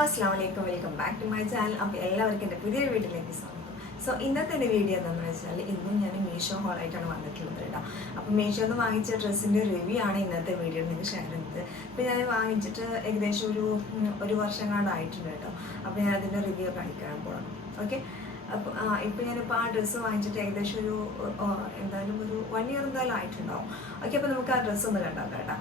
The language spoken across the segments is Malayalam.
അസ്സാം വലൈക്കും welcome back to my channel. അപ്പോൾ എല്ലാവർക്കും എന്റെ പുതിയ വീട്ടിലേക്ക് സ്വാഗതം. സോ ഇന്നത്തെ എന്റെ വീഡിയോ എന്താണെന്ന് വെച്ചാൽ ഇന്നും ഞാൻ മീഷോ ഹോളായിട്ടാണ് വന്നിട്ടുള്ളത് കേട്ടോ. അപ്പോൾ മീഷോ നിന്ന് വാങ്ങിച്ച ഡ്രസ്സിന്റെ റിവ്യൂ ആണ് ഇന്നത്തെ വീഡിയോ നിങ്ങൾക്ക് ഷെയർ ചെയ്തത് അപ്പോൾ ഞാൻ വാങ്ങിച്ചിട്ട് ഏകദേശം ഒരു ഒരു വർഷം കണ്ടായിട്ടുണ്ട് കേട്ടോ. അപ്പോൾ ഞാൻ അതിന്റെ റിവ്യൂ കാണിക്കാൻ പോകണം ഓക്കെ? അപ്പോൾ ഇപ്പോൾ ഞാനിപ്പോൾ ആ ഡ്രസ്സ് വാങ്ങിച്ചിട്ട് ഏകദേശം ഒരു എന്തായാലും ഒരു വൺ ഇയർ എന്തായാലും ആയിട്ടുണ്ടാവും. ഓക്കെ അപ്പോൾ നമുക്ക് ആ ഡ്രസ്സ് ഒന്ന് കണ്ടാക്കാം കേട്ടോ.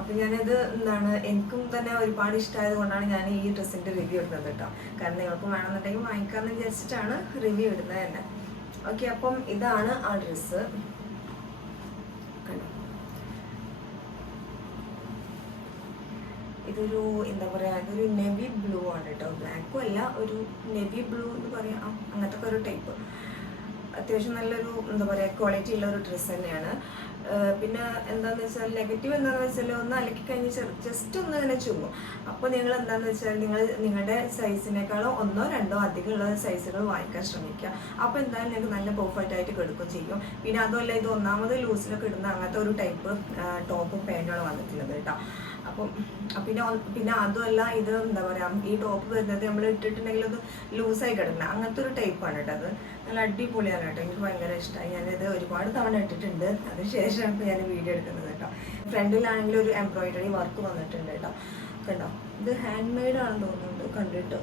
അപ്പം ഞാനത് എന്താണ് എനിക്കും തന്നെ ഒരുപാട് ഇഷ്ടമായത് കൊണ്ടാണ് ഞാൻ ഈ ഡ്രസ്സിന്റെ റിവ്യൂ ഇടുന്നത് കേട്ടോ. കാരണം നിങ്ങൾക്കും വേണമെന്നുണ്ടെങ്കിൽ വാങ്ങിക്കാമെന്ന് വിചാരിച്ചിട്ടാണ് റിവ്യൂ ഇടുന്നത് തന്നെ. ഓക്കെ അപ്പം ഇതാണ് ആ ഡ്രസ്സ് ഇതൊരു എന്താ പറയുക ഇതൊരു നെവി ബ്ലൂ ആണ് കേട്ടോ. ബ്ലാക്കും അല്ല ഒരു നെവി ബ്ലൂ എന്ന് പറയാം. അങ്ങനത്തെ ഒരു ടൈപ്പ് അത്യാവശ്യം നല്ലൊരു എന്താ പറയുക ക്വാളിറ്റി ഉള്ള ഒരു ഡ്രസ്സ് തന്നെയാണ്. പിന്നെ എന്താണെന്ന് വെച്ചാൽ നെഗറ്റീവ് എന്താണെന്ന് വെച്ചാൽ ഒന്ന് അലക്കി കഴിഞ്ഞ് ജസ്റ്റ് ഒന്ന് ഇങ്ങനെ ചുമ്മും അപ്പോൾ നിങ്ങൾ എന്താണെന്ന് വെച്ചാൽ നിങ്ങൾ നിങ്ങളുടെ സൈസിനേക്കാളും ഒന്നോ രണ്ടോ അധികം ഉള്ള സൈസുകൾ വാങ്ങിക്കാൻ ശ്രമിക്കുക. അപ്പോൾ എന്തായാലും നിങ്ങൾക്ക് നല്ല പെർഫെക്റ്റ് ആയിട്ട് കിടക്കും ചെയ്യും. പിന്നെ അതുമല്ല ഇത് ഒന്നാമത് ലൂസിലൊക്കെ ഇടുന്ന അങ്ങനത്തെ ഒരു ടൈപ്പ് ടോപ്പും പാന്റുമാണ് വന്നിട്ടുള്ളത് കേട്ടോ. അപ്പം പിന്നെ പിന്നെ അതുമല്ല ഇത് എന്താ പറയുക ഈ ടോപ്പ് വരുന്നത് നമ്മൾ ഇട്ടിട്ടുണ്ടെങ്കിൽ അത് ലൂസായി കിടക്കണം. അങ്ങനത്തെ ഒരു ടൈപ്പാണ് കേട്ടോ അത്. നല്ല അടിപൊളിയാണ് കേട്ടോ. എനിക്ക് ഭയങ്കര ഇഷ്ടമായി ഞാനിത് ഒരുപാട് തവണ ഇട്ടിട്ടുണ്ട്. അതിനുശേഷമാണ് ഇപ്പോൾ ഞാൻ വീഡിയോ എടുക്കുന്നത് കേട്ടോ. ഫ്രണ്ടിലാണെങ്കിൽ ഒരു എംബ്രോയിഡറി വർക്ക് വന്നിട്ടുണ്ട് കേട്ടോ. കണ്ടോ? ഇത് ഹാൻഡ് മെയ്ഡ് ആണെന്ന് തോന്നുന്നുണ്ട്. കണ്ടിട്ട്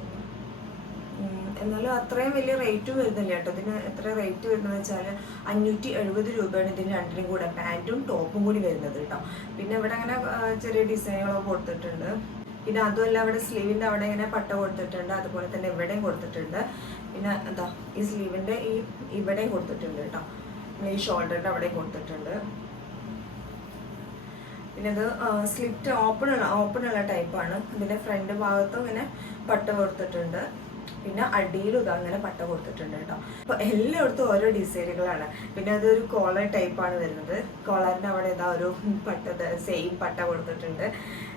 എന്നാലും അത്രയും വലിയ റേറ്റ് വരുന്നില്ല കേട്ടോ. ഇതിന് എത്ര റേറ്റ് വരുന്നത് വെച്ചാൽ അഞ്ഞൂറ്റി എഴുപത് രൂപയാണ് ഇതിന് രണ്ടിനും കൂടെ പാന്റും ടോപ്പും കൂടി വരുന്നത് കേട്ടോ. പിന്നെ ഇവിടെ അങ്ങനെ ചെറിയ ഡിസൈനുകളൊക്കെ കൊടുത്തിട്ടുണ്ട്. പിന്നെ അതുമല്ല അവിടെ സ്ലീവിന്റെ അവിടെ ഇങ്ങനെ പട്ട കൊടുത്തിട്ടുണ്ട്. അതുപോലെ തന്നെ ഇവിടെയും കൊടുത്തിട്ടുണ്ട്. പിന്നെ എന്താ ഈ സ്ലീവിന്റെ ഈ ഇവിടെയും കൊടുത്തിട്ടുണ്ട് കേട്ടോ. പിന്നെ ഈ ഷോൾഡറിന്റെ അവിടെയും കൊടുത്തിട്ടുണ്ട്. പിന്നെ ഇത് സ്ലിറ്റ് ഓപ്പൺ ഓപ്പൺ ഉള്ള ടൈപ്പാണ് ഇതിന്റെ ഫ്രണ്ട് ഭാഗത്തും ഇങ്ങനെ പട്ട കൊടുത്തിട്ടുണ്ട്. പിന്നെ അടിയിലും ഇത് അങ്ങനെ പട്ട കൊടുത്തിട്ടുണ്ട് കേട്ടോ. അപ്പൊ എല്ലായിടത്തും ഓരോ ഡിസൈനുകളാണ്. പിന്നെ അതൊരു കോളർ ടൈപ്പാണ് വരുന്നത്. കോളറിന്റെ അവിടെ ഇതാ ഒരു പട്ട സെയിം പട്ട കൊടുത്തിട്ടുണ്ട്.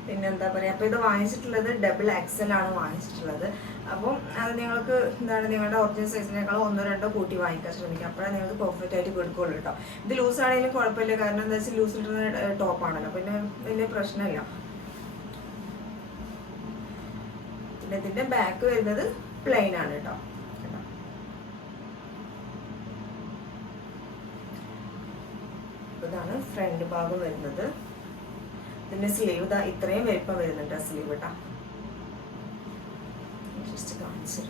പിന്നെ എന്താ പറയുക അപ്പോൾ ഇത് വാങ്ങിച്ചിട്ടുള്ളത് ഡബിൾ എക്സൽ ആണ് വാങ്ങിച്ചിട്ടുള്ളത്. അപ്പം അത് നിങ്ങൾക്ക് എന്താണ് നിങ്ങളുടെ ഒറിജിനൽ സൈസിനേക്കാളും ഒന്നോ രണ്ടോ കൂട്ടി വാങ്ങിക്കാൻ ശ്രമിക്കുക അപ്പോഴാണ് നിങ്ങൾക്ക് പെർഫെക്റ്റ് ആയിട്ട് കൊടുക്കുള്ളൂ കേട്ടോ. ഇത് ലൂസ് ആണെങ്കിലും കുഴപ്പമില്ല. കാരണം എന്താ വെച്ചാൽ ലൂസ് ഇടുന്ന ടോപ്പാണല്ലോ പിന്നെ വലിയ പ്രശ്നമില്ല. പിന്നെ ഇതിന്റെ ബാക്ക് വരുന്നത് പ്ലെയിൻ ആണ് കേട്ടോ. ഇതാണ് ഫ്രണ്ട് ഭാഗം വരുന്നത്. ഇതിന്റെ സ്ലീവ് ഇതാ ഇത്രയും വലിപ്പം വരുന്നുണ്ട് ആ സ്ലീവ് കേട്ടോ ജസ്റ്റ് കാണിച്ചു.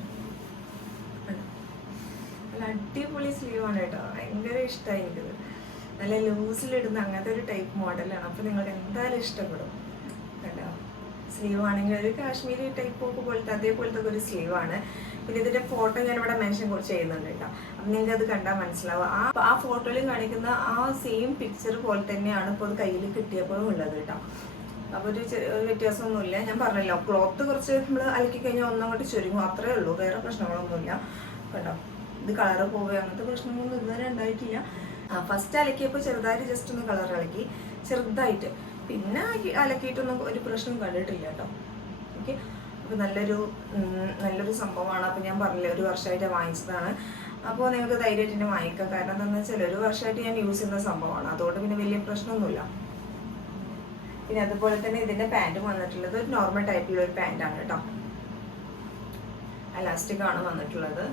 നല്ല അടിപൊളി സ്ലീവ് ആണ് കേട്ടോ ഭയങ്കര ഇഷ്ടമായി എനിക്കത്. നല്ല ലൂസിലിടുന്ന അങ്ങനത്തെ ഒരു ടൈപ്പ് മോഡലാണ് അപ്പോൾ നിങ്ങൾക്ക് എന്തായാലും ഇഷ്ടപ്പെടും. കേട്ടോ സ്ലീവ് ആണെങ്കിൽ ഒരു കാശ്മീരി ടൈപ്പ് ഒക്കെ പോലത്തെ അതേപോലത്തെ ഒരു സ്ലീവ് ആണ് പിന്നെ ഇതിന്റെ ഫോട്ടോ ഞാൻ ഇവിടെ മെൻഷൻ ചെയ്യുന്നുണ്ട് കേട്ടോ. അപ്പം നിങ്ങൾക്ക് അത് കണ്ടാൽ മനസ്സിലാവും. ആ ആ ഫോട്ടോയിൽ കാണിക്കുന്ന ആ സെയിം പിക്ചർ പോലെ തന്നെയാണ് ഇപ്പോൾ അത് കയ്യിൽ കിട്ടിയപ്പോഴും ഉള്ളത് കേട്ടോ. ചെറിയ ഒരു വ്യത്യാസമൊന്നുമില്ല. ഞാൻ പറഞ്ഞല്ലോ ക്ലോത്ത് കുറച്ച് നമ്മൾ അലക്കി കഴിഞ്ഞാൽ ഒന്നങ്ങോട്ട് ചുരുങ്ങും. അത്രേ ഉള്ളൂ. വേറെ പ്രശ്നങ്ങളൊന്നുമില്ല. കേട്ടോ. ഇത് കളറ് പോവുക അങ്ങനത്തെ പ്രശ്നങ്ങളൊന്നും ഇതുവരെ ഉണ്ടായിട്ടില്ല. ഫസ്റ്റ് അലക്കിയപ്പോൾ ചെറുതായിട്ട് ജസ്റ്റ് ഒന്ന് കളർ ഇളക്കി. ചെറുതായിട്ട്. പിന്നെ അലക്കിയിട്ടൊന്നും ഒരു പ്രശ്നം കണ്ടിട്ടില്ല കേട്ടോ. ഓക്കെ? അപ്പോൾ നല്ലൊരു നല്ലൊരു സംഭവമാണ്. അപ്പോൾ ഞാൻ പറഞ്ഞില്ലേ ഒരു വർഷമായിട്ട് വാങ്ങിച്ചതാണ്. അപ്പോൾ നിങ്ങൾക്ക് ധൈര്യമായിട്ട് തന്നെ വാങ്ങിക്കാം. കാരണം എന്താണെന്ന് വെച്ചാൽ ഒരു വർഷമായിട്ട് ഞാൻ യൂസ് ചെയ്യുന്ന സംഭവമാണ്. അതുകൊണ്ട് പിന്നെ വലിയ പ്രശ്നമൊന്നുമില്ല. പിന്നെ അതുപോലെ തന്നെ ഇതിന്റെ പാന്റ് വന്നിട്ടുള്ളത് ഒരു നോർമൽ ടൈപ്പിലുള്ള ഒരു പാന്റാണ് കേട്ടോ. അലാസ്റ്റിക് ആണ് വന്നിട്ടുള്ളത്.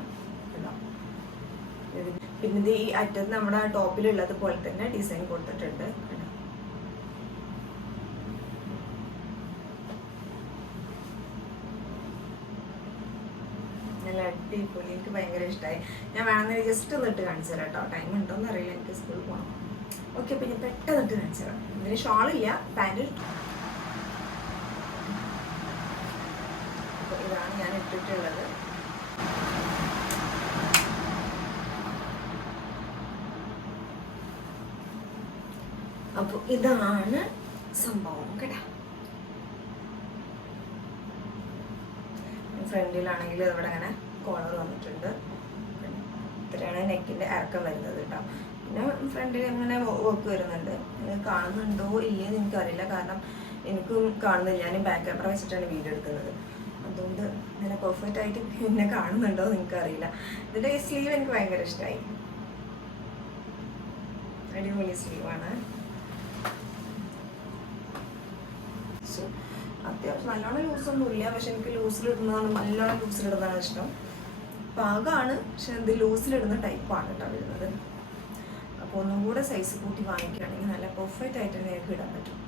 പിന്നെ ഈ അറ്റത്ത് നമ്മുടെ ടോപ്പിലുള്ളത് പോലെ തന്നെ ഡിസൈൻ കൊടുത്തിട്ടുണ്ട് കേട്ടോ നല്ല അടിപൊളി. എനിക്ക് ഭയങ്കര ഇഷ്ടമായി ഞാൻ വേണമെങ്കിൽ ജസ്റ്റ് ഒന്ന് ഇട്ട് കാണിച്ചു തരാം കേട്ടോ ടൈം ഉണ്ടോന്ന് അറിയില്ല. എനിക്ക് സ്കൂളിൽ പോകണം ഓക്കെ അപ്പം ഞാൻ പെട്ടെന്ന് ഇട്ട് കാണിച്ചു തരാം. ഇതിന് ഷോളില്ല പാന്റ് അപ്പോൾ ഇതാണ് ഞാൻ ഇട്ടിട്ടുള്ളത്. അപ്പോൾ ഇതാണ് സംഭവം കേട്ടോ. ഫ്രണ്ടിലാണെങ്കിൽ ഇവിടെ അങ്ങനെ കോളർ വന്നിട്ടുണ്ട്. ഇത്രയാണ് നെക്കിന്റെ ഇറക്കം വരുന്നത് കേട്ടോ പിന്നെ ഫ്രണ്ടിൽ ഇങ്ങനെ വർക്ക് വരുന്നുണ്ട്. കാണുന്നുണ്ടോ കാണുന്നുണ്ടോ ഇല്ലയെന്ന് എനിക്കറിയില്ല. കാരണം എനിക്കും കാണുന്നില്ല. ഞാൻ ബാക്ക് ക്യാമറ വെച്ചിട്ടാണ് വീഡിയോ എടുക്കുന്നത്. അതുകൊണ്ട് ഇങ്ങനെ പെർഫെക്റ്റ് ആയിട്ട് എന്നെ കാണുന്നുണ്ടോ എന്ന് എനിക്കറിയില്ല. ഇതിന്റെ ഈ സ്ലീവ് എനിക്ക് ഭയങ്കര ഇഷ്ടമായി അടിപൊളി സ്ലീവാണ് അത്യാവശ്യം നല്ലോണം ലൂസൊന്നും ഇല്ല പക്ഷെ എനിക്ക് ലൂസിലിടുന്നതാണ് നല്ലോണം ലൂസിലിടുന്നതാണ് ഇഷ്ടം. പാകമാണ് പക്ഷെ ഇത് ലൂസിലിടുന്ന ടൈപ്പാണ് കേട്ടോ വരുന്നത്. അപ്പോൾ ഒന്നും കൂടെ സൈസ് കൂട്ടി വാങ്ങിക്കുകയാണെങ്കിൽ നല്ല പെർഫെക്റ്റ് ആയിട്ട് എനിക്ക് ഇടാൻ പറ്റും.